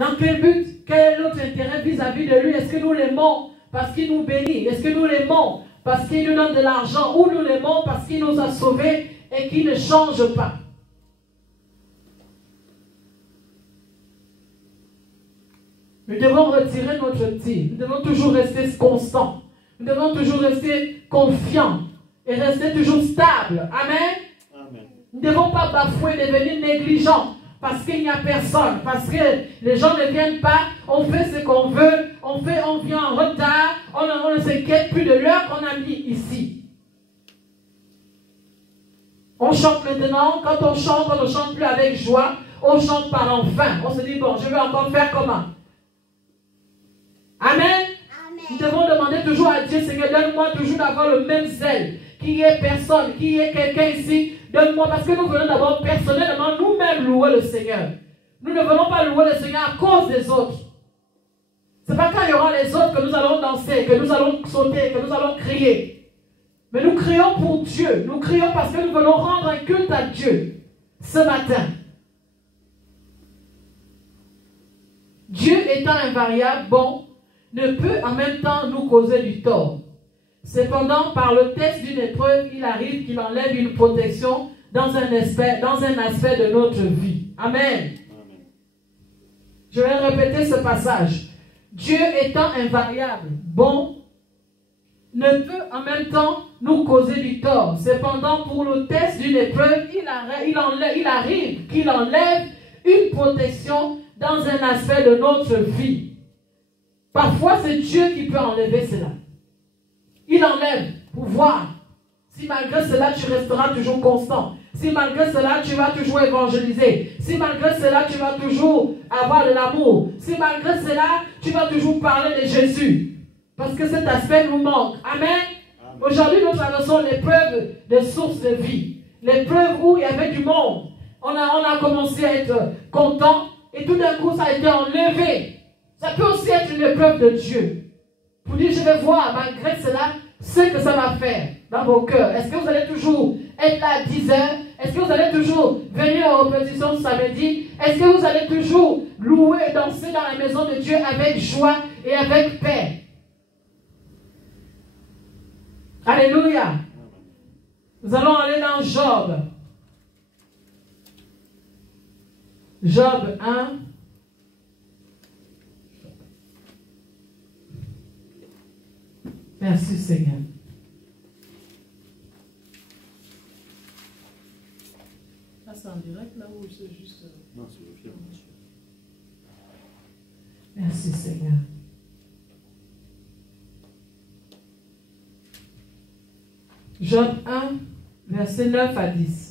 Dans quel but? Quel est notre intérêt vis-à-vis de lui? Est-ce que nous l'aimons parce qu'il nous bénit? Est-ce que nous l'aimons parce qu'il nous donne de l'argent? Ou nous l'aimons parce qu'il nous a sauvés et qu'il ne change pas? Nous devons retirer notre tir. Nous devons toujours rester constants. Nous devons toujours rester confiants et rester toujours stables. Amen. Amen. Nous ne devons pas bafouer, devenir négligents parce qu'il n'y a personne, parce que les gens ne viennent pas, on fait ce qu'on veut, on vient en retard, on ne s'inquiète plus de l'heure qu'on a mis ici. On chante maintenant, quand on ne chante plus avec joie, on chante par enfin. On se dit, bon, je vais encore faire comment? Amen. Amen. Nous devons demander toujours à Dieu, Seigneur, donne-moi toujours d'avoir le même zèle. Qu'il y ait personne, qu'il y ait quelqu'un ici, donne-moi, parce que nous voulons d'abord personnellement nous-mêmes louer le Seigneur. Nous ne voulons pas louer le Seigneur à cause des autres. Ce n'est pas quand il y aura les autres que nous allons danser, que nous allons sauter, que nous allons crier. Mais nous crions pour Dieu. Nous crions parce que nous voulons rendre un culte à Dieu ce matin. Dieu étant invariable, bon, ne peut en même temps nous causer du tort. Cependant, par le test d'une épreuve, il arrive qu'il enlève une protection dans un aspect de notre vie. Amen. Amen. Je vais répéter ce passage. Dieu étant invariable, bon, ne peut en même temps nous causer du tort. Cependant, pour le test d'une épreuve, il arrive qu'il enlève une protection dans un aspect de notre vie. Parfois, c'est Dieu qui peut enlever cela. Il enlève pour voir si malgré cela, tu resteras toujours constant. Si malgré cela, tu vas toujours évangéliser. Si malgré cela, tu vas toujours avoir de l'amour. Si malgré cela, tu vas toujours parler de Jésus. Parce que cet aspect nous manque. Amen. Aujourd'hui, nous traversons l'épreuve de source de vie. L'épreuve où il y avait du monde. On a commencé à être content. Et tout d'un coup, ça a été enlevé. Ça peut aussi être une épreuve de Dieu. Pour dire, je vais voir, malgré cela, ce que ça va faire dans vos cœurs. Est-ce que vous allez toujours être là à 10 heures? Est-ce que vous allez toujours venir à répétition samedi? Est-ce que vous allez toujours louer et danser dans la maison de Dieu avec joie et avec paix? Alléluia. Nous allons aller dans Job. Job 1. Merci Seigneur. Là, c'est en direct, là où c'est juste... Non, c'est le film. Merci Seigneur. Job 1, versets 9 à 10.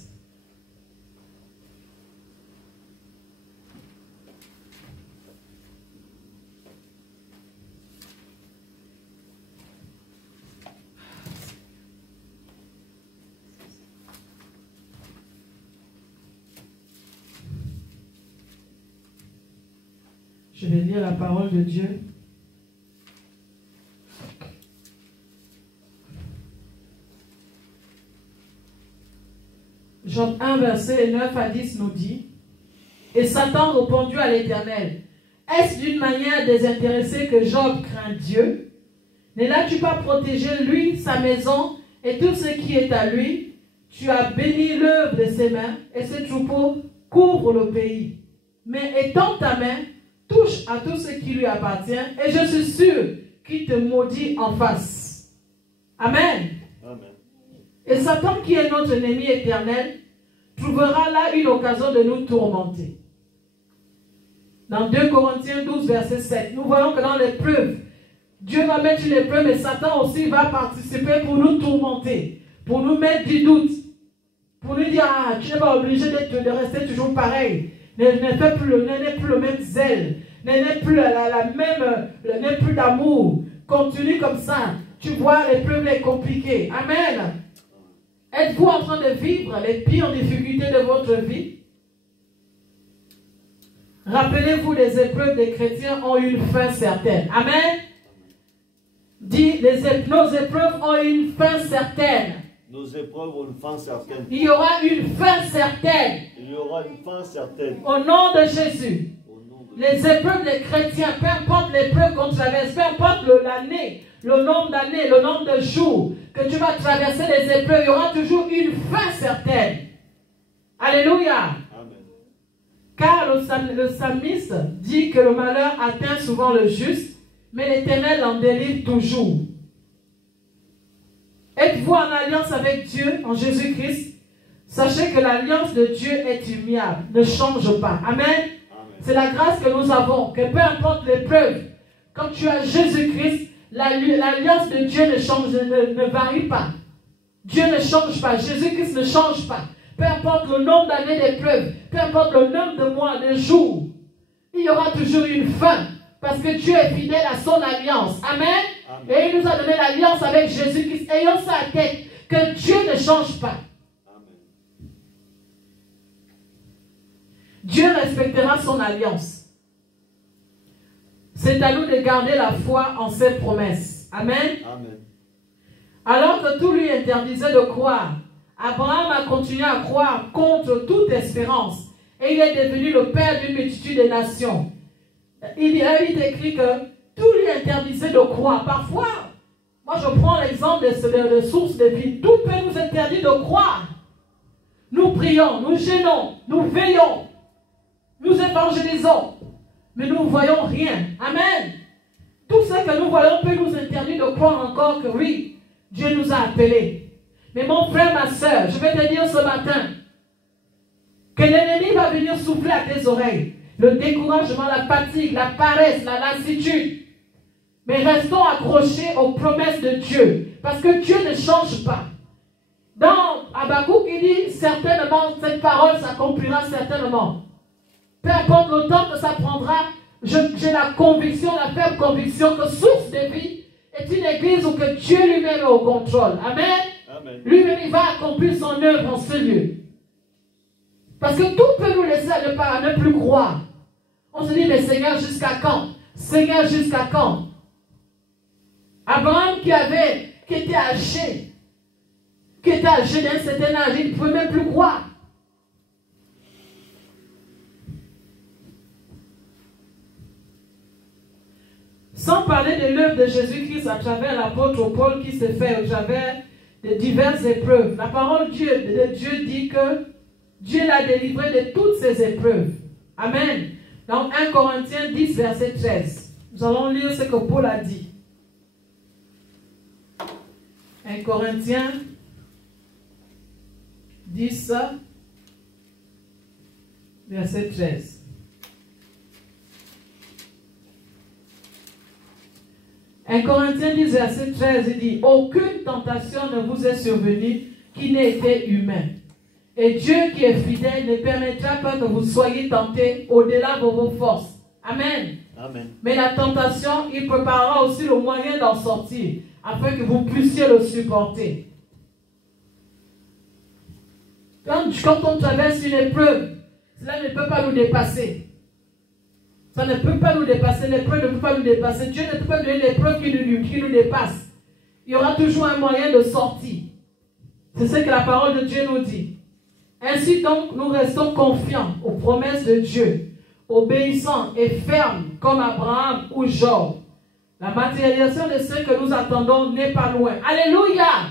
Je vais lire la parole de Dieu. Job 1, verset 9 à 10 nous dit: Et Satan répondit à l'Éternel: Est-ce d'une manière désintéressée que Job craint Dieu? Ne l'as-tu pas protégé, lui, sa maison et tout ce qui est à lui? Tu as béni l'œuvre de ses mains et ses troupeaux couvrent le pays. Mais étends ta main, touche à tout ce qui lui appartient, et je suis sûr qu'il te maudit en face. Amen. Amen. Et Satan, qui est notre ennemi éternel, trouvera là une occasion de nous tourmenter. Dans 2 Corinthiens 12, verset 7, nous voyons que dans l'épreuve, Dieu va mettre une épreuve, mais Satan aussi va participer pour nous tourmenter, pour nous mettre du doute, pour nous dire: ah, tu n'es pas obligé de rester toujours pareil. N'aie plus le même zèle, n'aie plus n'aie plus d'amour. Continue comme ça. Tu vois, l'épreuve est compliquée. Amen. Êtes-vous en train de vivre les pires difficultés de votre vie? Rappelez-vous, les épreuves des chrétiens ont une fin certaine. Amen. Dis, nos épreuves ont une fin certaine. Nos épreuves ont une fin certaine. Il y aura une fin certaine. Il y aura une fin certaine. Au nom de Jésus. les épreuves des chrétiens, peu importe l'épreuve qu'on traverse, peu importe l'année, le nombre d'années, le nombre de jours que tu vas traverser les épreuves, il y aura toujours une fin certaine. Alléluia. Amen. Car le psalmiste dit que le malheur atteint souvent le juste, mais l'Éternel en délivre toujours. Êtes-vous en alliance avec Dieu, en Jésus-Christ? Sachez que l'alliance de Dieu est immuable, ne change pas. Amen. C'est la grâce que nous avons, que peu importe l'épreuve, quand tu as Jésus-Christ, l'alliance de Dieu ne change, ne varie pas. Dieu ne change pas, Jésus-Christ ne change pas. Peu importe le nombre d'années d'épreuves, peu importe le nombre de mois, de jours, il y aura toujours une fin. Parce que Dieu est fidèle à son alliance. Amen. Amen. Et il nous a donné l'alliance avec Jésus-Christ. Ayons ça à tête, que Dieu ne change pas. Amen. Dieu respectera son alliance. C'est à nous de garder la foi en ses promesses. Amen. Amen. Alors que tout lui interdisait de croire, Abraham a continué à croire contre toute espérance. Et il est devenu le père d'une multitude de nations. Il est écrit que tout lui interdisait de croire. Parfois, moi je prends l'exemple de sources de vie. Tout peut nous interdire de croire. Nous prions, nous gênons, nous veillons, nous évangélisons, mais nous ne voyons rien. Amen. Tout ce que nous voyons peut nous interdire de croire encore que oui, Dieu nous a appelés. Mais mon frère, ma soeur, je vais te dire ce matin que l'ennemi va venir souffler à tes oreilles. Le découragement, la fatigue, la paresse, la lassitude. Mais restons accrochés aux promesses de Dieu. Parce que Dieu ne change pas. Dans Habakkuk, il dit certainement, cette parole s'accomplira certainement. Peu importe le temps que ça prendra, j'ai la conviction, la ferme conviction que source de vie est une église où que Dieu lui-même est au contrôle. Amen. Amen. Lui-même, il va accomplir son œuvre en ce lieu. Parce que tout peut nous laisser à ne plus croire. On se dit, mais Seigneur, jusqu'à quand? Seigneur, jusqu'à quand? Abraham qui était âgé d'un certain âge, il ne pouvait même plus croire. Sans parler de l'œuvre de Jésus-Christ à travers l'apôtre Paul qui s'est fait au travers de diverses épreuves. La parole de Dieu dit que Dieu l'a délivré de toutes ces épreuves. Amen. Dans 1 Corinthiens 10, verset 13. Nous allons lire ce que Paul a dit. 1 Corinthiens 10, verset 13. 1 Corinthiens 10, verset 13, il dit, aucune tentation ne vous est survenue qui n'ait été humaine. Et Dieu qui est fidèle ne permettra pas que vous soyez tentés au-delà de vos forces. Amen. Amen. Mais la tentation, il préparera aussi le moyen d'en sortir, afin que vous puissiez le supporter. Quand on traverse une épreuve, cela ne peut pas nous dépasser. Ça ne peut pas nous dépasser. L'épreuve ne peut pas nous dépasser. Dieu ne peut pas donner l'épreuve qui nous dépasse. Il y aura toujours un moyen de sortie. C'est ce que la parole de Dieu nous dit. Ainsi donc, nous restons confiants aux promesses de Dieu, obéissants et fermes comme Abraham ou Job. La matérialisation de ce que nous attendons n'est pas loin. Alléluia!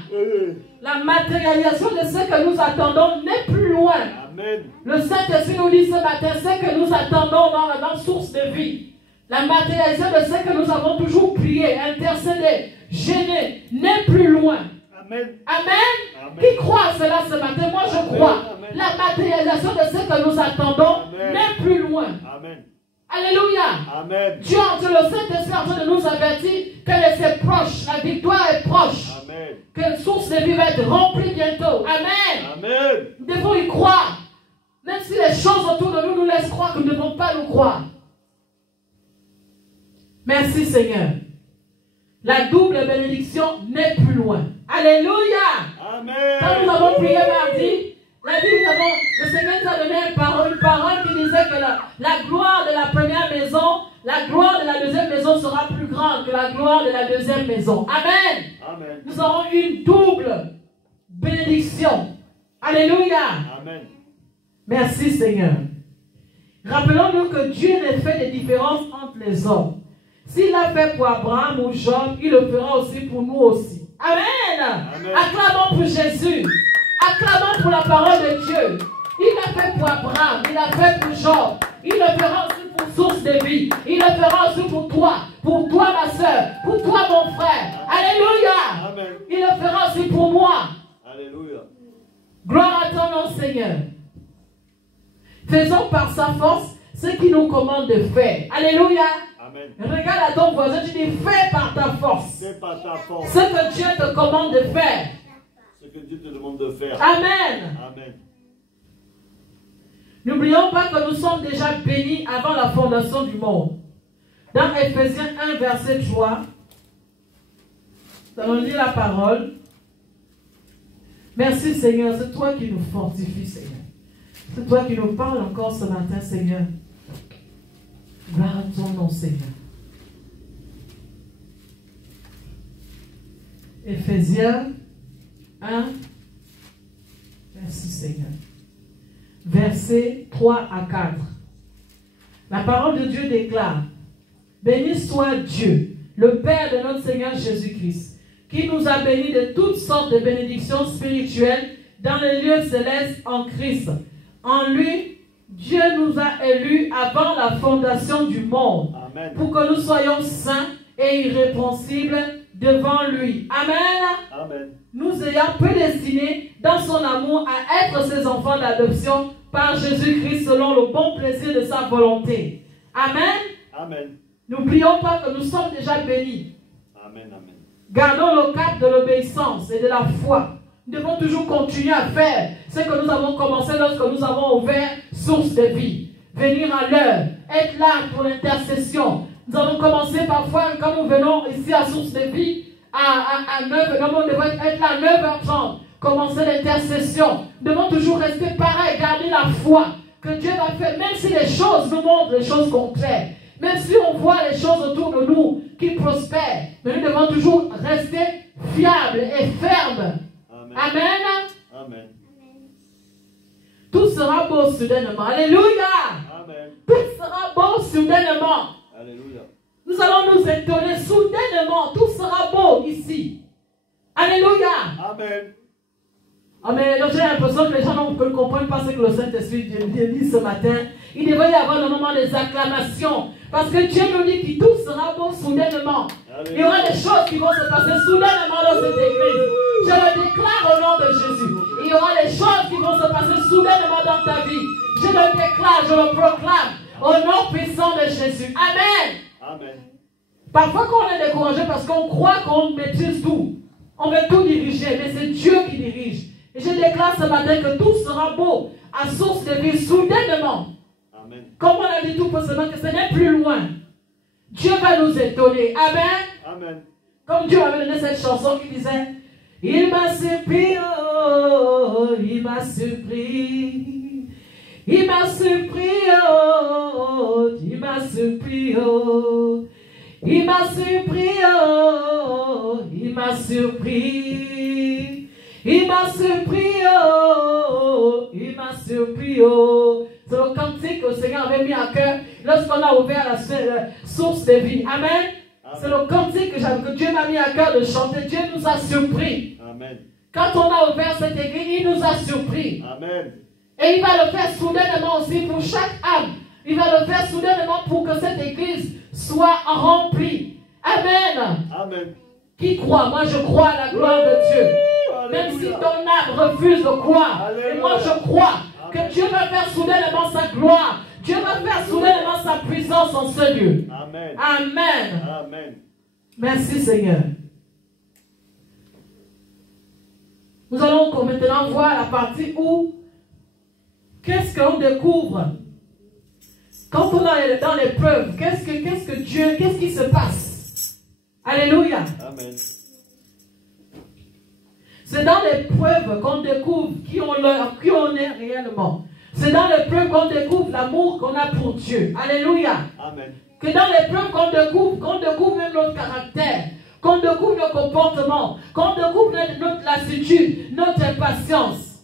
La matérialisation de ce que nous attendons n'est plus loin. Amen. Le Saint-Esprit nous dit ce matin, ce que nous attendons dans la source de vie. La matérialisation de ce que nous avons toujours prié, intercédé, gêné, n'est plus loin. Amen. Amen. Amen. Qui croit à cela ce matin? Moi je crois. Amen. La matérialisation de ce que nous attendons n'est plus loin. Amen. Alléluia. Amen. Dieu, le Saint-Esprit est en train de nous avertir que c'est proche, la victoire est proche. Amen. Que la source de vie va être remplie bientôt. Amen. Amen. Nous devons y croire. Même si les choses autour de nous nous laissent croire que nous ne devons pas nous croire. Merci Seigneur. La double bénédiction n'est plus loin. Alléluia. Amen. Quand nous avons prié mardi, la Bible, le Seigneur nous a donné une parole qui disait que la gloire de la première maison, la gloire de la deuxième maison sera plus grande que la gloire de la deuxième maison. Amen. Amen. Nous aurons une double bénédiction. Alléluia. Amen. Merci Seigneur. Rappelons-nous que Dieu ne fait de différence entre les hommes. S'il l'a fait pour Abraham ou Job, il le fera aussi pour nous aussi. Amen. Amen. Acclamons pour Jésus. Acclamons pour la parole de Dieu. Il l'a fait pour Abraham, il l'a fait pour Job. Il le fera aussi pour source de vie. Il le fera aussi pour toi ma soeur, pour toi mon frère. Alléluia. Amen. Il le fera aussi pour moi. Alléluia. Gloire à ton nom, Seigneur. Faisons par sa force ce qu'il nous commande de faire. Alléluia. Amen. Regarde à ton voisin, tu dis fais par ta force. Fais par ta force Ce que Dieu te commande de faire. ce que Dieu te demande de faire. Amen. Amen. N'oublions pas que nous sommes déjà bénis avant la fondation du monde. Dans Ephésiens 1, verset 3, nous allons lire la parole. Merci Seigneur, c'est toi qui nous fortifies, Seigneur. C'est toi qui nous parles encore ce matin, Seigneur. Gloire à ton nom, Seigneur. Ephésiens 1, merci Seigneur. Versets 3 à 4. La parole de Dieu déclare: béni soit Dieu, le Père de notre Seigneur Jésus-Christ, qui nous a bénis de toutes sortes de bénédictions spirituelles dans les lieux célestes en Christ. En lui, Dieu nous a élus avant la fondation du monde. Amen. Pour que nous soyons saints et irrépréhensibles devant lui. Amen. Amen. Nous ayant prédestinés dans son amour à être ses enfants d'adoption par Jésus-Christ selon le bon plaisir de sa volonté. Amen. Amen. N'oublions pas que nous sommes déjà bénis. Amen. Amen. Gardons le cap de l'obéissance et de la foi. Nous devons toujours continuer à faire ce que nous avons commencé lorsque nous avons ouvert source de vie. Venir à l'heure, être là pour l'intercession. Nous avons commencé parfois, quand nous venons ici à source de vie, à 9h, nous devons être là à 9h30, commencer l'intercession. Nous devons toujours rester pareil, garder la foi que Dieu va faire, même si les choses nous montrent les choses contraires. Même si on voit les choses autour de nous qui prospèrent, mais nous devons toujours rester fiables et fermes. Amen. Amen. Amen. Tout sera beau soudainement. Alléluia. Amen. Tout sera beau soudainement. Alléluia. Nous allons nous étonner soudainement. Tout sera beau ici. Alléluia. Amen. Oh, mais j'ai l'impression que les gens ne comprennent pas ce que le Saint-Esprit dit ce matin. Il devrait y avoir le moment des acclamations. Parce que Dieu nous dit que tout sera beau soudainement. Alléluia. Il y aura des choses qui vont se passer soudainement dans cette église. Je le déclare au nom de Jésus. Il y aura des choses qui vont se passer soudainement dans ta vie. Je le déclare, je le proclame au nom puissant de Jésus. Amen. Amen. Parfois quand on est découragé parce qu'on croit qu'on maîtrise tout, on veut tout diriger, mais c'est Dieu qui dirige. Et je déclare ce matin que tout sera beau à source de vie soudainement. Amen. Comme on a dit tout précédemment, que ce n'est plus loin. Dieu va nous étonner. Amen. Amen. Comme Dieu avait donné cette chanson qui disait: il m'a surpris, oh, il m'a surpris. Il m'a surpris, oh, il m'a surpris, oh. Il m'a surpris, oh, il m'a surpris. Il m'a surpris, oh, il m'a surpris, oh. C'est le cantique que le Seigneur avait mis à cœur lorsqu'on a ouvert la source de vie. Amen. C'est le cantique que Dieu m'a mis à cœur de chanter. Dieu nous a surpris. Amen. Quand on a ouvert cette église, il nous a surpris. Amen. Et il va le faire soudainement aussi pour chaque âme. Il va le faire soudainement pour que cette église soit remplie. Amen. Amen. Qui croit? Moi je crois à la gloire de Dieu. Même si ton âme refuse de croire. Alléluia. Et moi je crois que Dieu va faire soudainement sa gloire. Dieu va faire soudainement sa puissance en ce lieu. Amen. Amen. Amen. Merci Seigneur. Nous allons maintenant voir la partie où qu'est-ce qu'on découvre quand on est dans l'épreuve. Qu'est-ce qui se passe? Alléluia. Amen. C'est dans l'épreuve qu'on découvre qui on est réellement. C'est dans l'épreuve qu'on découvre l'amour qu'on a pour Dieu. Alléluia. Amen. Que dans l'épreuve qu'on découvre même notre caractère, qu'on découvre nos comportements, qu'on découvre notre lassitude, notre impatience.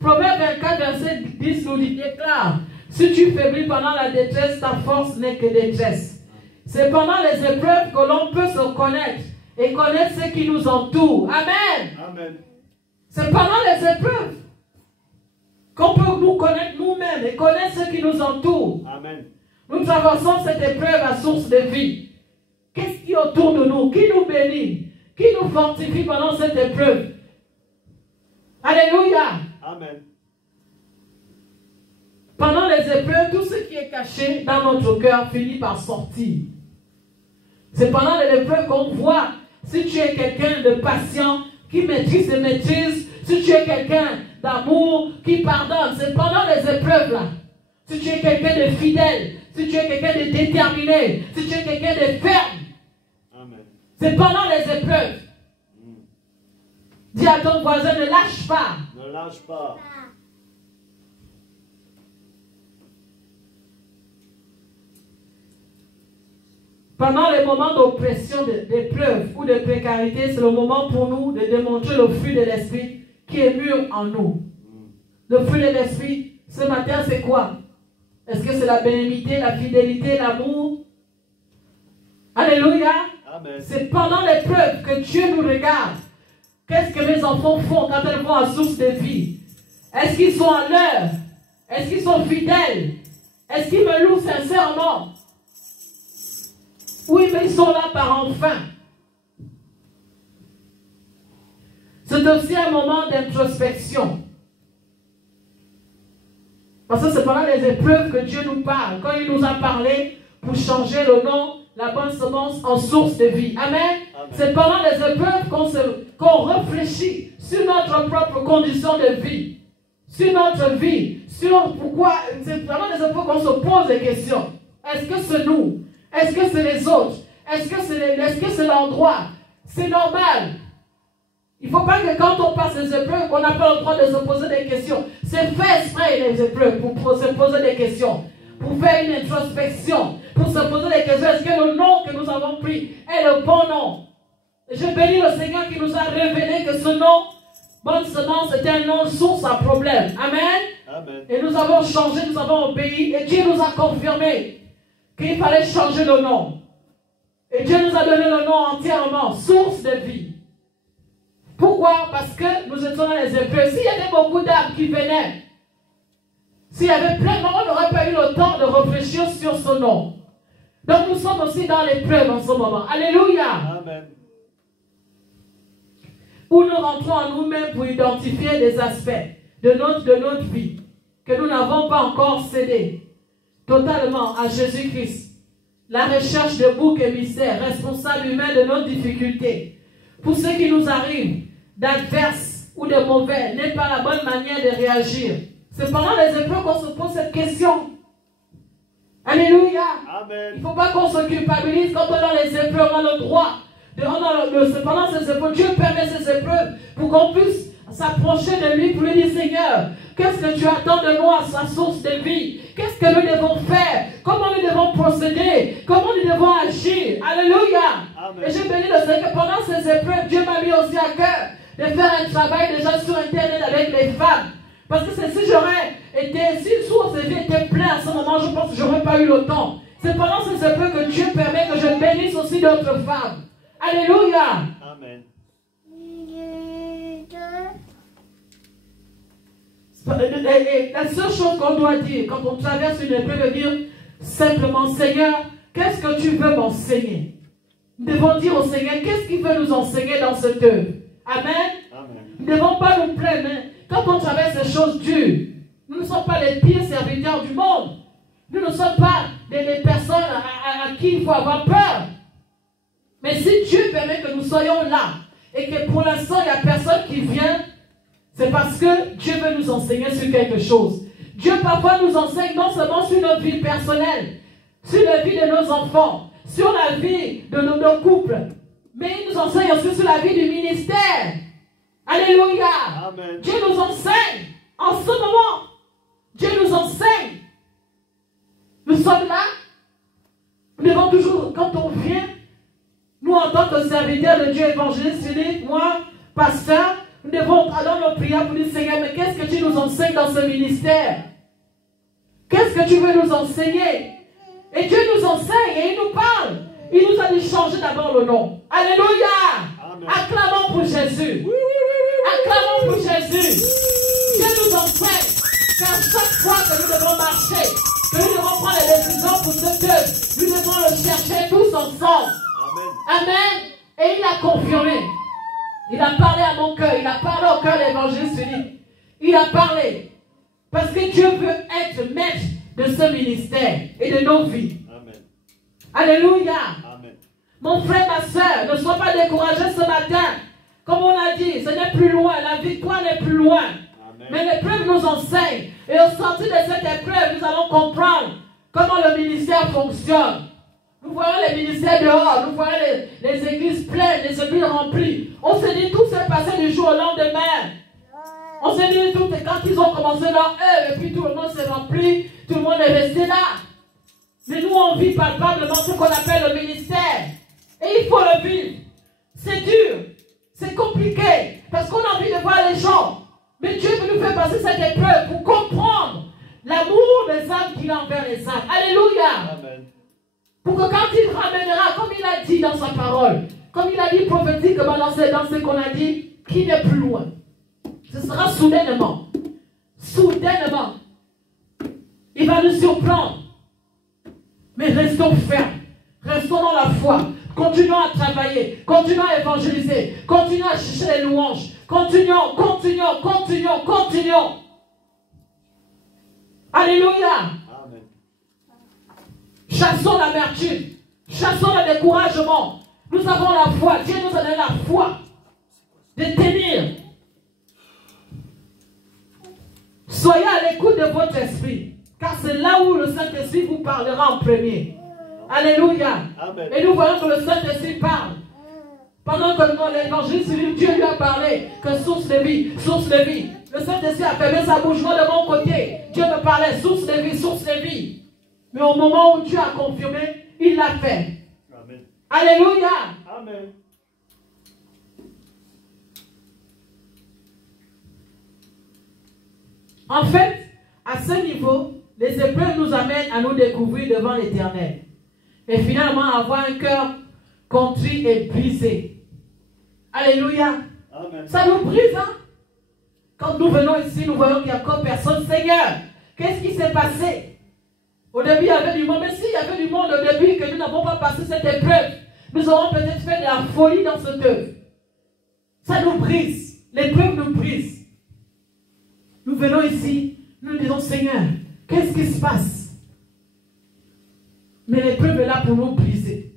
Proverbe 24, verset 10 nous dit, déclare, Si tu faiblis pendant la détresse, ta force n'est que détresse. C'est pendant les épreuves que l'on peut se connaître et connaître ce qui nous entoure. Amen. Amen. C'est pendant les épreuves qu'on peut nous connaître nous-mêmes et connaître ce qui nous entoure. Amen. Nous traversons cette épreuve à source de vie. Qu'est-ce qui est autour de nous? Qui nous bénit? Qui nous fortifie pendant cette épreuve? Alléluia. Amen. Pendant les épreuves, tout ce qui est caché dans notre cœur finit par sortir. C'est pendant les épreuves qu'on voit si tu es quelqu'un de patient, qui maîtrise et maîtrise, si tu es quelqu'un d'amour, qui pardonne. C'est pendant les épreuves là. Si tu es quelqu'un de fidèle, si tu es quelqu'un de déterminé, si tu es quelqu'un de ferme. Amen. C'est pendant les épreuves. Dis à ton voisin, ne lâche pas. Ne lâche pas. Pendant les moments d'oppression, d'épreuve ou de précarité, c'est le moment pour nous de démontrer le fruit de l'esprit qui est mûr en nous. Le fruit de l'esprit, ce matin, c'est quoi? Est-ce que c'est la bénignité, la fidélité, l'amour? Alléluia. Amen. C'est pendant l'épreuve que Dieu nous regarde. Qu'est-ce que mes enfants font quand elles vont à source de vie? Est-ce qu'ils sont à l'heure? Est-ce qu'ils sont fidèles? Est-ce qu'ils me louent sincèrement? Oui, mais ils sont là par enfin. C'est aussi un moment d'introspection. Parce que c'est pendant les épreuves que Dieu nous parle. Quand il nous a parlé pour changer le nom, la bonne semence en source de vie. Amen. Amen. C'est pendant les épreuves qu'on réfléchit sur notre propre condition de vie. Sur notre vie. Sur pourquoi. C'est pendant les épreuves qu'on se pose des questions. Est-ce que c'est nous? Est-ce que c'est les autres? Est-ce que c'est l'endroit? C'est normal. Il ne faut pas que quand on passe les épreuves, on n'a pas le droit de se poser des questions. C'est fait exprès les épreuves pour se poser des questions. Pour faire une introspection. Pour se poser des questions. Est-ce que le nom que nous avons pris est le bon nom? Je bénis le Seigneur qui nous a révélé que ce nom, bonne semence, était un nom source à problème. Amen. Amen. Et nous avons changé, nous avons obéi. Et Dieu nous a confirmé qu'il fallait changer le nom. Et Dieu nous a donné le nom entièrement, source de vie. Pourquoi? Parce que nous étions dans les épreuves. S'il y avait beaucoup d'âmes qui venaient, s'il y avait plein de monde, on n'aurait pas eu le temps de réfléchir sur ce nom. Donc nous sommes aussi dans l'épreuve en ce moment. Alléluia. Amen. Où nous rentrons en nous-mêmes pour identifier des aspects de notre vie que nous n'avons pas encore cédé totalement à Jésus-Christ. La recherche de boucs émissaires, responsables humains de nos difficultés. Pour ce qui nous arrive, d'adverse ou de mauvais, n'est pas la bonne manière de réagir. C'est pendant les épreuves qu'on se pose cette question. Alléluia. Amen. Il ne faut pas qu'on se culpabilise quand on est dans les épreuves, on a le droit. Pendant ces épreuves, Dieu permet ces épreuves pour qu'on puisse s'approcher de lui pour lui dire, Seigneur, qu'est-ce que tu attends de nous à sa source de vie? Qu'est-ce que nous devons faire? Comment nous devons procéder? Comment nous devons agir? Alléluia. Amen. Et j'ai béni le Seigneur que pendant ces épreuves, Dieu m'a mis aussi à cœur de faire un travail déjà sur Internet avec les femmes. Parce que si j'aurais été, si le source de vie était plein à ce moment, je pense que je n'aurais pas eu le temps. C'est pendant ces épreuves que Dieu permet que je bénisse aussi d'autres femmes. Alléluia. Amen. Et la seule chose qu'on doit dire quand on traverse une épreuve, c'est dire simplement, Seigneur, qu'est-ce que tu veux m'enseigner? Nous devons dire au Seigneur, qu'est-ce qu'il veut nous enseigner dans cette œuvre? Amen. Amen. Nous ne devons pas nous plaindre. Quand on traverse des choses dures, nous ne sommes pas les pires serviteurs du monde. Nous ne sommes pas des personnes à qui il faut avoir peur. Mais si Dieu permet que nous soyons là, et que pour l'instant, il n'y a personne qui vient, c'est parce que Dieu veut nous enseigner sur quelque chose. Dieu parfois nous enseigne non seulement sur notre vie personnelle, sur la vie de nos enfants, sur la vie de nos couples, mais il nous enseigne aussi sur la vie du ministère. Alléluia. Amen. Dieu nous enseigne en ce moment. Dieu nous enseigne. Nous sommes là. Nous devons toujours, quand on vient, nous en tant que serviteurs de Dieu, évangéliste, Philippe, moi, pasteur, nous devons aller dans nos prières pour dire, Seigneur, mais qu'est-ce que tu nous enseignes dans ce ministère? Qu'est-ce que tu veux nous enseigner? Et Dieu nous enseigne et il nous parle. Il nous a dit changer d'abord le nom. Alléluia. Amen. Acclamons pour Jésus. Acclamons pour Jésus. Dieu nous enseigne qu'à chaque fois que nous devons marcher, que nous devons prendre les décisions pour ce que nous devons le chercher tous ensemble. Amen. Amen. Et il a confirmé. Il a parlé à mon cœur. Il a parlé au cœur de l'évangéliste Philippe. Il a parlé. Parce que Dieu veut être maître de ce ministère et de nos vies. Amen. Alléluia. Amen. Mon frère, ma soeur, ne sois pas découragé ce matin. Comme on a dit, ce n'est plus loin. La victoire n'est plus loin. Amen. Mais l'épreuve nous enseigne. Et au sortir de cette épreuve, nous allons comprendre comment le ministère fonctionne. Nous voyons les ministères dehors, nous voyons les églises pleines, les églises remplies. On se dit tout s'est passé du jour au lendemain. On se dit tout, quand ils ont commencé leur œuvre, et puis tout le monde s'est rempli, tout le monde est resté là. Mais nous, on vit palpablement ce qu'on appelle le ministère. Et il faut le vivre. C'est dur, c'est compliqué, parce qu'on a envie de voir les gens. Mais Dieu veut nous faire passer cette épreuve pour comprendre l'amour des âmes qu'il a envers les âmes. Alléluia. Amen. Pour que quand il ramènera, comme il a dit dans sa parole, comme il a dit prophétiquement dans ce qu'on a dit, qui n'est plus loin. Ce sera soudainement. Soudainement. Il va nous surprendre. Mais restons fermes. Restons dans la foi. Continuons à travailler. Continuons à évangéliser. Continuons à chercher les louanges. Continuons. Alléluia. Amen. Chassons l'amertume. Chassons le découragement. Nous avons la foi. Dieu nous a donné la foi de tenir. Soyez à l'écoute de votre esprit. Car c'est là où le Saint-Esprit vous parlera en premier. Alléluia. Amen. Et nous voyons que le Saint-Esprit parle. Pendant que l'évangile, Dieu lui a parlé que source de vie, source de vie. Le Saint-Esprit a fermé sa bouche. Moi de mon côté, Dieu me parlait, source de vie, source de vie. Mais au moment où Dieu a confirmé, il l'a fait. Amen. Alléluia. Amen. En fait, à ce niveau, les épreuves nous amènent à nous découvrir devant l'Éternel. Et finalement, avoir un cœur contrit et brisé. Alléluia. Amen. Ça nous brise, hein? Quand nous venons ici, nous voyons qu'il n'y a encore personne. Seigneur, qu'est-ce qui s'est passé? Au début, il y avait du monde. Mais s'il y avait du monde au début que nous n'avons pas passé cette épreuve, nous aurons peut-être fait de la folie dans cette œuvre. Ça nous brise. L'épreuve nous brise. Nous venons ici, nous disons, Seigneur, qu'est-ce qui se passe? Mais l'épreuve est là pour nous briser.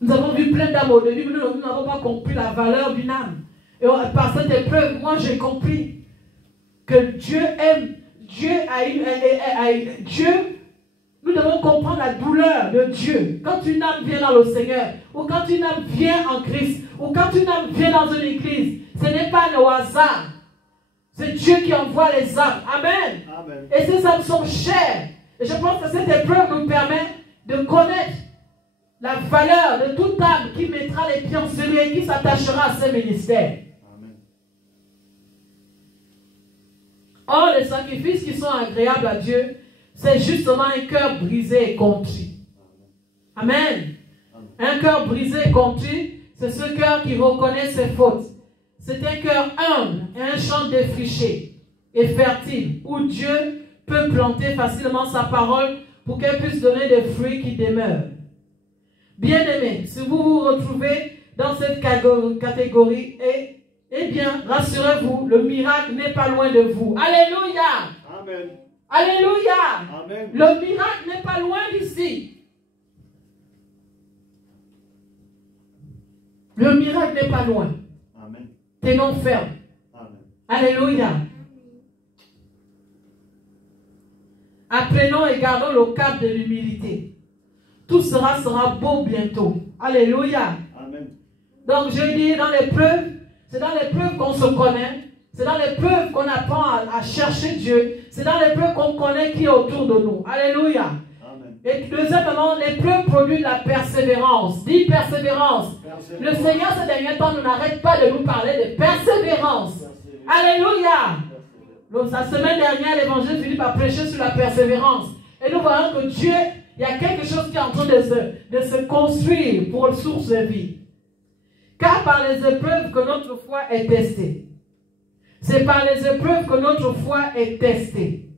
Nous avons vu plein d'âmes au début, mais nous n'avons pas compris la valeur d'une âme. Et par cette épreuve, moi j'ai compris que Dieu aime, Dieu, nous devons comprendre la douleur de Dieu. Quand une âme vient dans le Seigneur, ou quand une âme vient en Christ, ou quand une âme vient dans une église, ce n'est pas le hasard. C'est Dieu qui envoie les âmes. Amen. Amen. Et ces âmes sont chères. Et je pense que cette épreuve nous permet de connaître la valeur de toute âme qui mettra les pieds en celui et qui s'attachera à ce ministère. Amen. Or, les sacrifices qui sont agréables à Dieu, c'est justement un cœur brisé et contrit. Amen. Un cœur brisé et contrit, c'est ce cœur qui reconnaît ses fautes. C'est un cœur humble et un champ défriché et fertile où Dieu peut planter facilement sa parole pour qu'elle puisse donner des fruits qui demeurent. Bien-aimés, si vous vous retrouvez dans cette catégorie, eh bien, rassurez-vous, le miracle n'est pas loin de vous. Alléluia! Amen. Alléluia! Amen. Le miracle n'est pas loin d'ici. Le miracle n'est pas loin. Amen. Tenons ferme. Amen. Alléluia. Apprenons et gardons le cap de l'humilité. Tout sera beau bientôt. Alléluia. Amen. Donc je dis dans l'épreuve, c'est dans l'épreuve qu'on se connaît. C'est dans l'épreuve qu'on apprend à chercher Dieu. C'est dans l'épreuve qu'on connaît qui est autour de nous. Alléluia. Amen. Et deuxièmement, l'épreuve produit de la persévérance. Dis persévérance. Le Seigneur, ces derniers temps, ne n'arrête pas de nous parler de persévérance. Alléluia. La semaine dernière, l'évangile Philippe a prêché sur la persévérance. Et nous voyons que Dieu, il y a quelque chose qui est en train de se construire pour une source de vie. Car par les épreuves que notre foi est testée. C'est par les épreuves que notre foi est testée.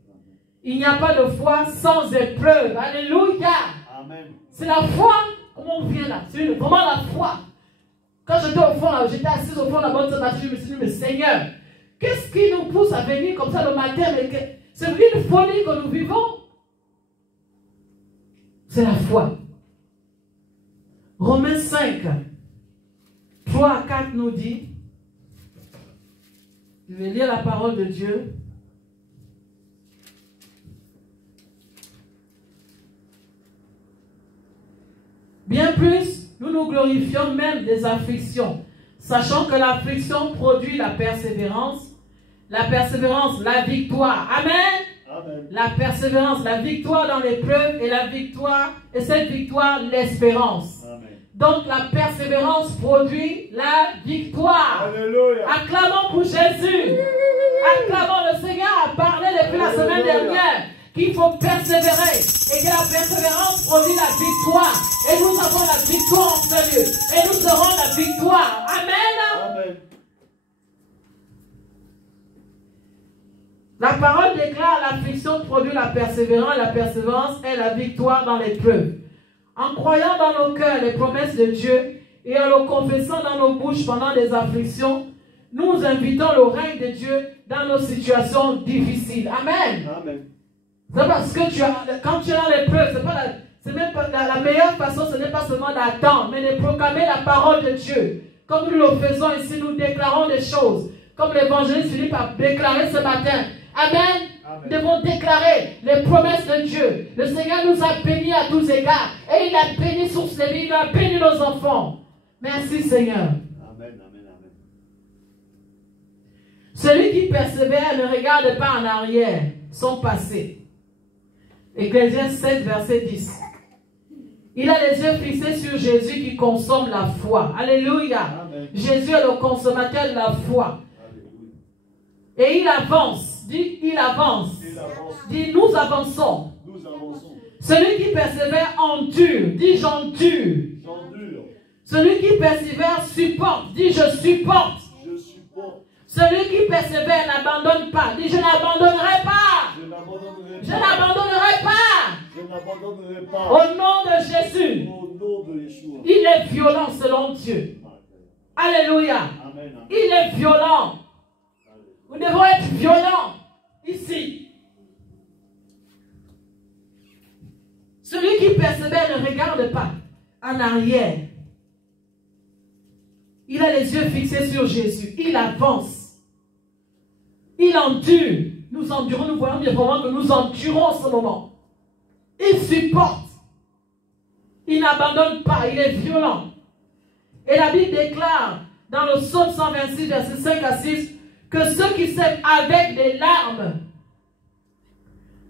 Il n'y a pas de foi sans épreuve. Alléluia. C'est la foi. Comment on vient là? C'est vraiment la foi. Quand j'étais au fond, j'étais assise au fond de la bonne matin, je me suis dit, mais Seigneur, qu'est-ce qui nous pousse à venir comme ça le matin? C'est une folie que nous vivons. C'est la foi. Romains 5, 3 à 4 nous dit, je vais lire la parole de Dieu. Bien plus, nous nous glorifions même des afflictions, sachant que l'affliction produit la persévérance, la victoire. Amen. Amen. La persévérance, la victoire dans l'épreuve et la victoire, et cette victoire, l'espérance. Donc la persévérance produit la victoire. Alléluia. Acclamons pour Jésus. Acclamons. Le Seigneur a parlé depuis la semaine dernière qu'il faut persévérer et que la persévérance produit la victoire. Et nous avons la victoire en ce lieu. Et nous aurons la victoire. Amen. Amen. La parole déclare l'affliction produit la persévérance est la victoire dans l'épreuve. En croyant dans nos cœurs les promesses de Dieu et en le confessant dans nos bouches pendant des afflictions, nous invitons le règne de Dieu dans nos situations difficiles. Amen. Amen. C'est parce que quand tu es dans l'épreuve, c'est même pas la meilleure façon, ce n'est pas seulement d'attendre, mais de proclamer la parole de Dieu. Comme nous le faisons ici, nous déclarons des choses. Comme l'évangéliste Philippe a déclaré ce matin. Amen. Nous devons déclarer les promesses de Dieu. Le Seigneur nous a bénis à tous égards. Et il a béni Source de Vie, il a béni nos enfants. Merci Seigneur. Amen, amen, amen. Celui qui persévère ne regarde pas en arrière son passé. Ecclésiaste 7, verset 10. Il a les yeux fixés sur Jésus qui consomme la foi. Alléluia. Amen. Jésus est le consommateur de la foi. Alléluia. Et il avance. Dit, il avance. Dit, nous avançons. Nous avançons. Celui qui persévère endure. Dit, j'endure. J'endure. Celui qui persévère supporte. Dit, je supporte. Je supporte. Celui qui persévère n'abandonne pas. Dit, je n'abandonnerai pas. Je n'abandonnerai pas. Je n'abandonnerai pas. Au nom de Jésus. Au nom de Yeshua. Il est violent selon Dieu. Alléluia. Amen. Il est violent. Nous devons être violents ici. Celui qui persévère ne regarde pas en arrière. Il a les yeux fixés sur Jésus. Il avance. Il endure. Nous endurons, nous voyons bien vraiment que nous endurons en ce moment. Il supporte. Il n'abandonne pas. Il est violent. Et la Bible déclare dans le psaume 126, verset 5 à 6, que ceux qui sèment avec des larmes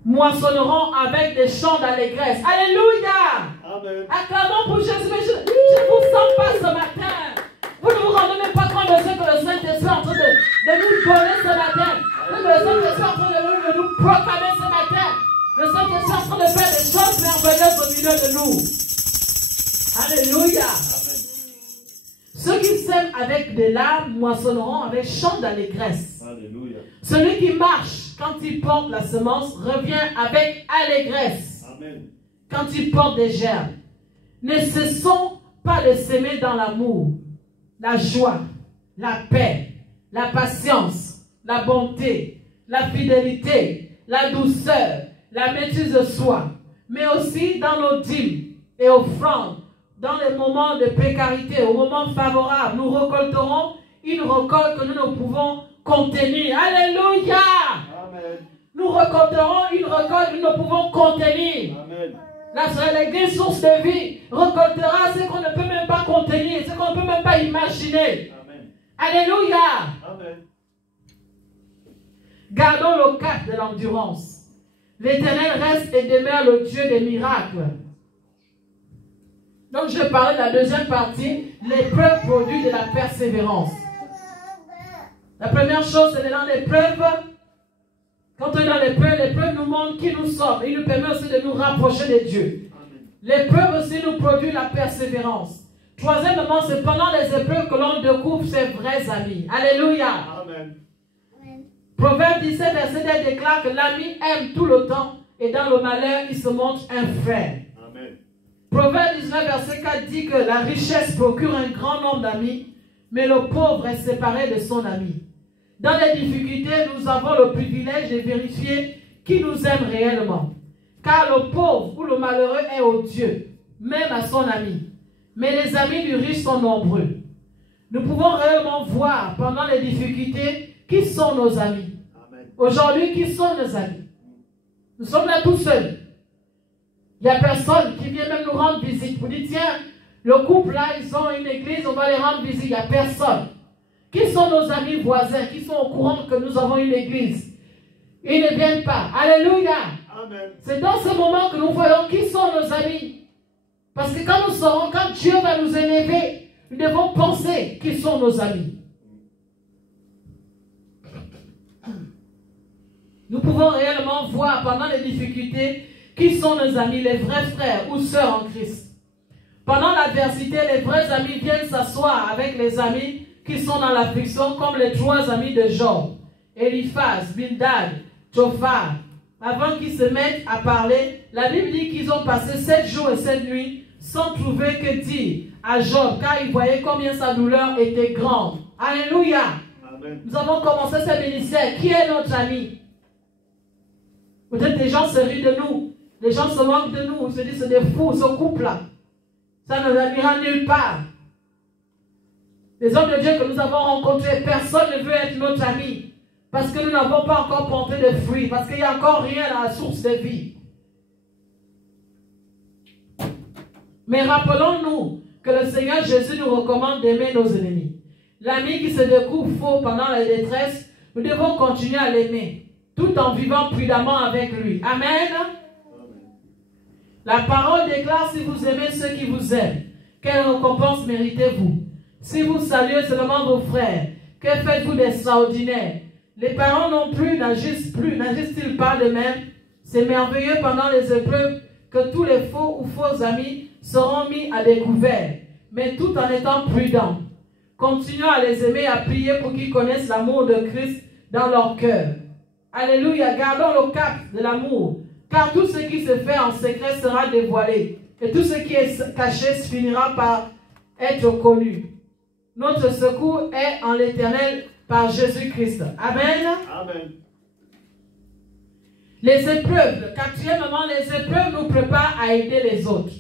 moissonneront avec des chants d'allégresse. Alléluia. Amen. Acclamons pour Jésus. Mais je ne vous sens pas ce matin. Vous ne vous rendez même pas compte de ce que le Saint-Esprit est en train de nous donner ce matin. Que le Saint-Esprit est en train de nous proclamer ce matin. Le Saint-Esprit est en train de faire des choses merveilleuses au milieu de nous. Alléluia. Amen. Ceux qui sèment avec des larmes moissonneront avec chant d'allégresse. Alléluia. Celui qui marche quand il porte la semence revient avec allégresse. Amen. Quand il porte des gerbes. Ne cessons pas de s'aimer dans l'amour, la joie, la paix, la patience, la bonté, la fidélité, la douceur, la maîtrise de soi, mais aussi dans nos dîmes et offrandes. Dans les moments de précarité, au moment favorable, nous récolterons une récolte que nous ne pouvons contenir. Alléluia. Amen. Nous récolterons une récolte que nous ne pouvons contenir. Amen. L'église Source de Vie récoltera ce qu'on ne peut même pas contenir, ce qu'on ne peut même pas imaginer. Amen. Alléluia. Amen. Gardons le cap de l'endurance. L'Éternel reste et demeure le Dieu des miracles. Donc je vais parler de la deuxième partie, l'épreuve produit de la persévérance. La première chose, c'est que dans l'épreuve, Quand on est dans l'épreuve nous montre qui nous sommes. Il nous permet aussi de nous rapprocher de Dieu. L'épreuve aussi nous produit la persévérance. Troisièmement, c'est pendant les épreuves que l'on découvre ses vrais amis. Alléluia. Amen. Proverbe 17, verset 10 déclare que l'ami aime tout le temps et dans le malheur, il se montre un frère. Amen. Proverbe 19, verset 4 dit que la richesse procure un grand nombre d'amis, mais le pauvre est séparé de son ami. Dans les difficultés, nous avons le privilège de vérifier qui nous aime réellement. Car le pauvre ou le malheureux est odieux, même à son ami. Mais les amis du riche sont nombreux. Nous pouvons réellement voir pendant les difficultés qui sont nos amis. Aujourd'hui, qui sont nos amis? Nous sommes là tout seuls. Il n'y a personne qui vient même nous rendre visite. Vous dites, tiens, le couple là, ils ont une église, on va les rendre visite. Il n'y a personne. Qui sont nos amis voisins qui sont au courant que nous avons une église? Ils ne viennent pas. Alléluia. C'est dans ce moment que nous voyons qui sont nos amis. Parce que quand nous saurons, quand Dieu va nous élever, nous devons penser qui sont nos amis. Nous pouvons réellement voir pendant les difficultés qui sont nos amis, les vrais frères ou sœurs en Christ. Pendant l'adversité, les vrais amis viennent s'asseoir avec les amis qui sont dans l'affliction, comme les 3 amis de Job, Eliphaz, Bildad, Zophar. Avant qu'ils se mettent à parler, la Bible dit qu'ils ont passé 7 jours et 7 nuits sans trouver que dire à Job, car ils voyaient combien sa douleur était grande. Alléluia. Amen. Nous avons commencé ce ministère. Qui est notre ami? Peut-être des gens se rient de nous. Les gens se moquent de nous. Ils se disent, c'est des fous, ce couple-là. Ça ne nous amènera nulle part. Les hommes de Dieu que nous avons rencontrés, personne ne veut être notre ami. Parce que nous n'avons pas encore porté de fruits. Parce qu'il n'y a encore rien à la source de vie. Mais rappelons-nous que le Seigneur Jésus nous recommande d'aimer nos ennemis. L'ami qui se découvre faux pendant la détresse, nous devons continuer à l'aimer, tout en vivant prudemment avec lui. Amen. La parole déclare, si vous aimez ceux qui vous aiment, quelle récompense méritez-vous? Si vous saluez seulement vos frères, que faites-vous d'extraordinaire? Les parents non plus n'agissent-ils pas de même? C'est merveilleux pendant les épreuves que tous les faux ou faux amis seront mis à découvert, mais tout en étant prudents. Continuons à les aimer, à prier pour qu'ils connaissent l'amour de Christ dans leur cœur. Alléluia, gardons le cap de l'amour, car tout ce qui se fait en secret sera dévoilé, et tout ce qui est caché finira par être connu. Notre secours est en l'Éternel par Jésus-Christ. Amen. Amen. Les épreuves, quatrièmement, les épreuves nous préparent à aider les autres.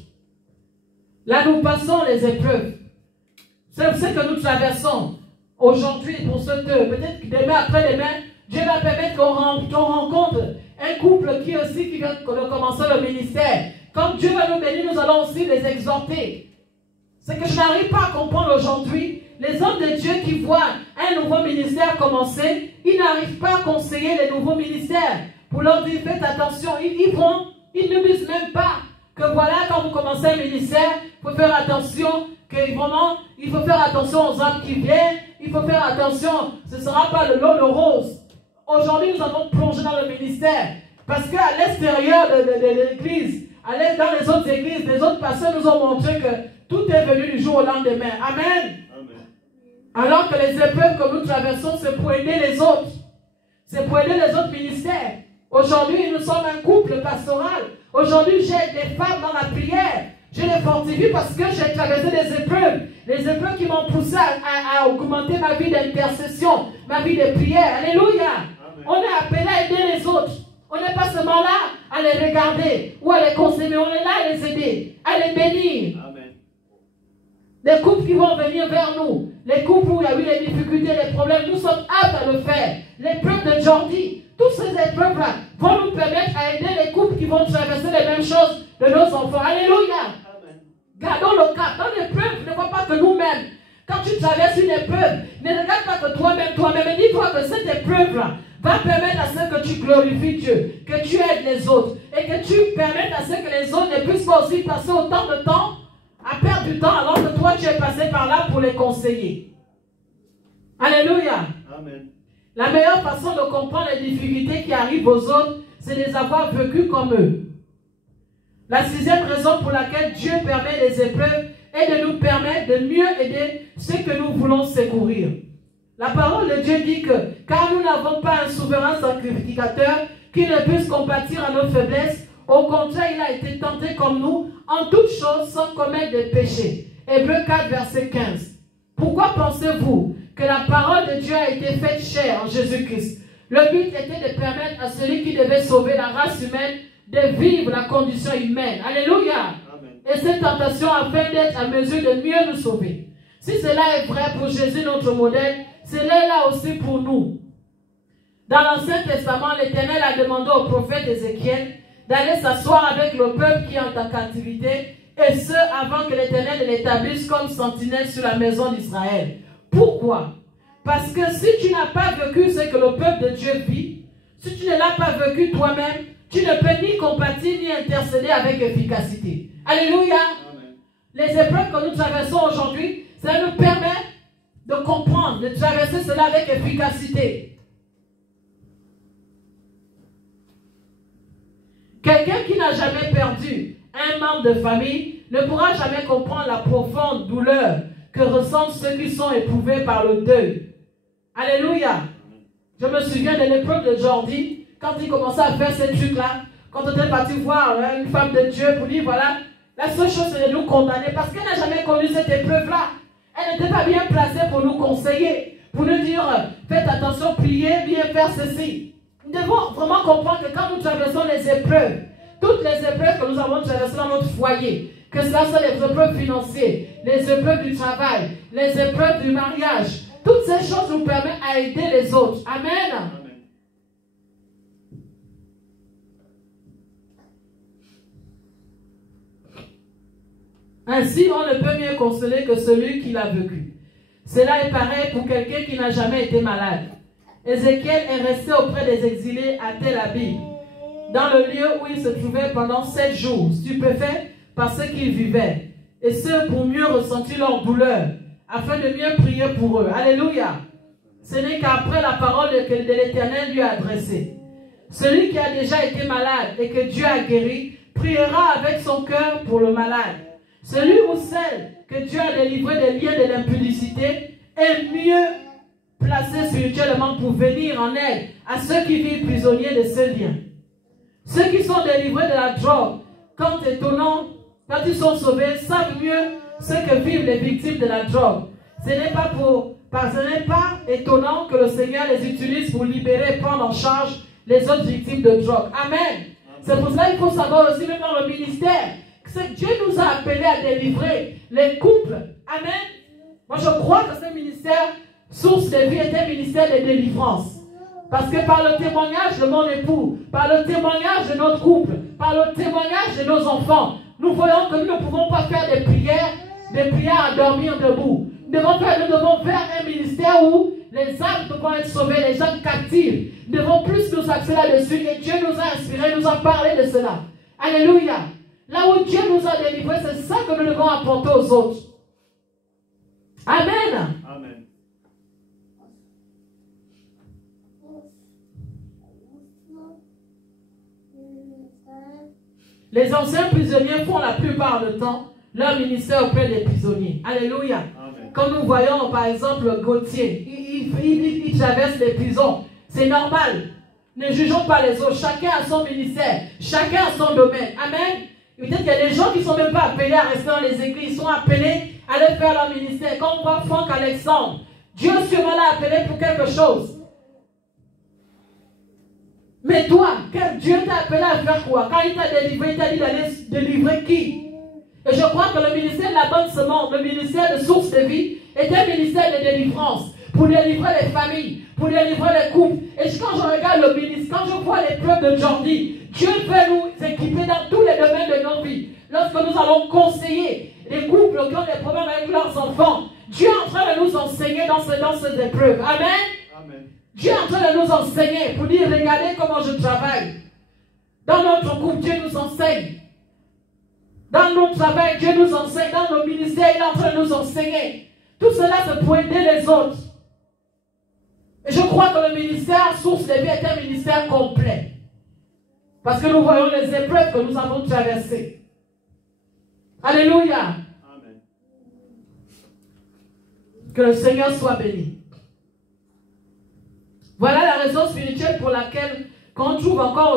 Là, nous passons les épreuves. C'est ce que nous traversons aujourd'hui pour ce deux. Peut-être que demain, après-demain, Dieu va permettre qu'on rencontre un couple qui vient de commencer le ministère. Comme Dieu va nous bénir, nous allons aussi les exhorter. Ce que je n'arrive pas à comprendre aujourd'hui, les hommes de Dieu qui voient un nouveau ministère commencer, ils n'arrivent pas à conseiller les nouveaux ministères. Pour leur dire, faites attention, ils ne disent même pas que voilà, quand vous commencez un ministère, il faut faire attention, que vraiment, il faut faire attention aux hommes qui viennent, il faut faire attention, ce ne sera pas le lot de rose. Aujourd'hui, nous avons plongé dans le ministère, parce qu'à l'extérieur de l'église, dans les autres églises, les autres pasteurs nous ont montré que tout est venu du jour au lendemain. Amen. Alors que les épreuves que nous traversons, c'est pour aider les autres. C'est pour aider les autres ministères. Aujourd'hui, nous sommes un couple pastoral. Aujourd'hui, j'aide les femmes dans la prière. Je les fortifie parce que j'ai traversé des épreuves. Les épreuves qui m'ont poussé à augmenter ma vie d'intercession, ma vie de prière. Alléluia. Amen. On est appelé à aider les autres. On n'est pas seulement là à les regarder ou à les conseiller, mais on est là à les aider, à les bénir. Amen. Les couples qui vont venir vers nous, les couples où il y a eu les difficultés, les problèmes, nous sommes aptes à le faire. L'épreuve de Jordi, toutes ces épreuves-là vont nous permettre à aider les couples qui vont traverser les mêmes choses de nos enfants. Alléluia. Amen. Gardons le cap. Dans l'épreuve, ne vois pas que nous-mêmes. Quand tu traverses une épreuve, ne regarde pas que toi-même, mais dis-toi que cette épreuve-là va permettre à ce que tu glorifies Dieu, que tu aides les autres, et que tu permettes à ce que les autres ne puissent pas aussi passer autant de temps à perdre du temps alors que toi tu es passé par là pour les conseiller. Alléluia. Amen. La meilleure façon de comprendre les difficultés qui arrivent aux autres, c'est de les avoir vécues comme eux. La sixième raison pour laquelle Dieu permet les épreuves est de nous permettre de mieux aider ceux que nous voulons secourir. La parole de Dieu dit que, car nous n'avons pas un souverain sacrificateur qui ne puisse compatir à nos faiblesses, au contraire, il a été tenté comme nous, en toutes choses, sans commettre de péché. Hébreux 4, verset 15. Pourquoi pensez-vous que la parole de Dieu a été faite chair en Jésus-Christ? Le but était de permettre à celui qui devait sauver la race humaine de vivre la condition humaine. Alléluia. Amen. Et cette tentation afin d'être à mesure de mieux nous sauver. Si cela est vrai pour Jésus, notre modèle, cela est là aussi pour nous. Dans l'Ancien Testament, l'Éternel a demandé au prophète Ézéchiel d'aller s'asseoir avec le peuple qui est en captivité, et ce, avant que l'Éternel ne l'établisse comme sentinelle sur la maison d'Israël. Pourquoi? Parce que si tu n'as pas vécu ce que le peuple de Dieu vit, si tu ne l'as pas vécu toi-même, tu ne peux ni compatir ni intercéder avec efficacité. Alléluia. Amen. Les épreuves que nous traversons aujourd'hui, ça nous permet de comprendre, de traverser cela avec efficacité. Quelqu'un qui n'a jamais perdu un membre de famille ne pourra jamais comprendre la profonde douleur que ressentent ceux qui sont éprouvés par le deuil. Alléluia. Je me souviens de l'épreuve de Jordi, quand il commençait à faire ces trucs-là, quand on était parti voir une femme de Dieu pour dire, voilà, la seule chose c'est de nous condamner parce qu'elle n'a jamais connu cette épreuve-là. Elle n'était pas bien placée pour nous conseiller, pour nous dire, faites attention, priez, bien faire ceci. Nous devons vraiment comprendre que quand nous traversons les épreuves, toutes les épreuves que nous avons traversées dans notre foyer, que cela soit les épreuves financières, les épreuves du travail, les épreuves du mariage, toutes ces choses nous permettent à aider les autres. Amen. Amen. Ainsi, on ne peut mieux consoler que celui qui l'a vécu. Cela est pareil pour quelqu'un qui n'a jamais été malade. Ézéchiel est resté auprès des exilés à Tel Aviv, dans le lieu où il se trouvait pendant 7 jours, stupéfait par ce qu'ils vivaient, et ce pour mieux ressentir leur douleur, afin de mieux prier pour eux. Alléluia. Ce n'est qu'après la parole de l'Éternel lui a adressée. Celui qui a déjà été malade et que Dieu a guéri, priera avec son cœur pour le malade. Celui ou celle que Dieu a délivré des liens de l'impudicité est mieux placé spirituellement pour venir en aide à ceux qui vivent prisonniers de ces liens. Ceux qui sont délivrés de la drogue, quand ils sont sauvés, savent mieux ce que vivent les victimes de la drogue. Ce n'est pas étonnant que le Seigneur les utilise pour libérer et prendre en charge les autres victimes de drogue. Amen. C'est pour cela qu'il faut savoir aussi, même dans le ministère, que Dieu nous a appelés à délivrer les couples. Amen. Moi, je crois que ce ministère, source de vie, est un ministère de délivrance. Parce que par le témoignage de mon époux, par le témoignage de notre couple, par le témoignage de nos enfants, nous voyons que nous ne pouvons pas faire des prières à dormir debout. Nous devons faire un ministère où les âmes devront être sauvées, les gens captifs. Nous devons plus nous axer là-dessus. Et Dieu nous a inspirés, nous a parlé de cela. Alléluia. Là où Dieu nous a délivrés, c'est ça que nous devons apporter aux autres. Amen. Amen. Les anciens prisonniers font la plupart du temps leur ministère auprès des prisonniers. Alléluia. Amen. Comme nous voyons par exemple Gauthier, il traverse les prisons. C'est normal. Ne jugeons pas les autres. Chacun a son ministère. Chacun a son domaine. Amen. Peut-être qu'il y a des gens qui ne sont même pas appelés à rester dans les églises. Ils sont appelés à aller faire leur ministère. Comme on voit Franck Alexandre. Dieu sûrement l'a appelé pour quelque chose. Mais toi, Dieu t'a appelé à faire quoi? Quand il t'a délivré, il t'a dit d'aller délivrer qui? Et je crois que le ministère de la bonne semence, le ministère de source de vie, est un ministère de délivrance. Pour délivrer les familles, pour délivrer les couples. Et quand je regarde le ministère, quand je vois les preuves de Jordi, Dieu veut nous équiper dans tous les domaines de nos vies. Lorsque nous allons conseiller les couples qui ont des problèmes avec leurs enfants, Dieu est en train de nous enseigner dans ces épreuves. Amen. Amen. Dieu est en train de nous enseigner pour dire, regardez comment je travaille. Dans notre couple, Dieu nous enseigne. Dans notre travail, Dieu nous enseigne. Dans nos ministères, il est en train de nous enseigner. Tout cela, c'est pour aider les autres. Et je crois que le ministère Source de Vie est un ministère complet. Parce que nous voyons les épreuves que nous avons traversées. Alléluia. Amen. Que le Seigneur soit béni. Voilà la raison spirituelle pour laquelle, quand on trouve encore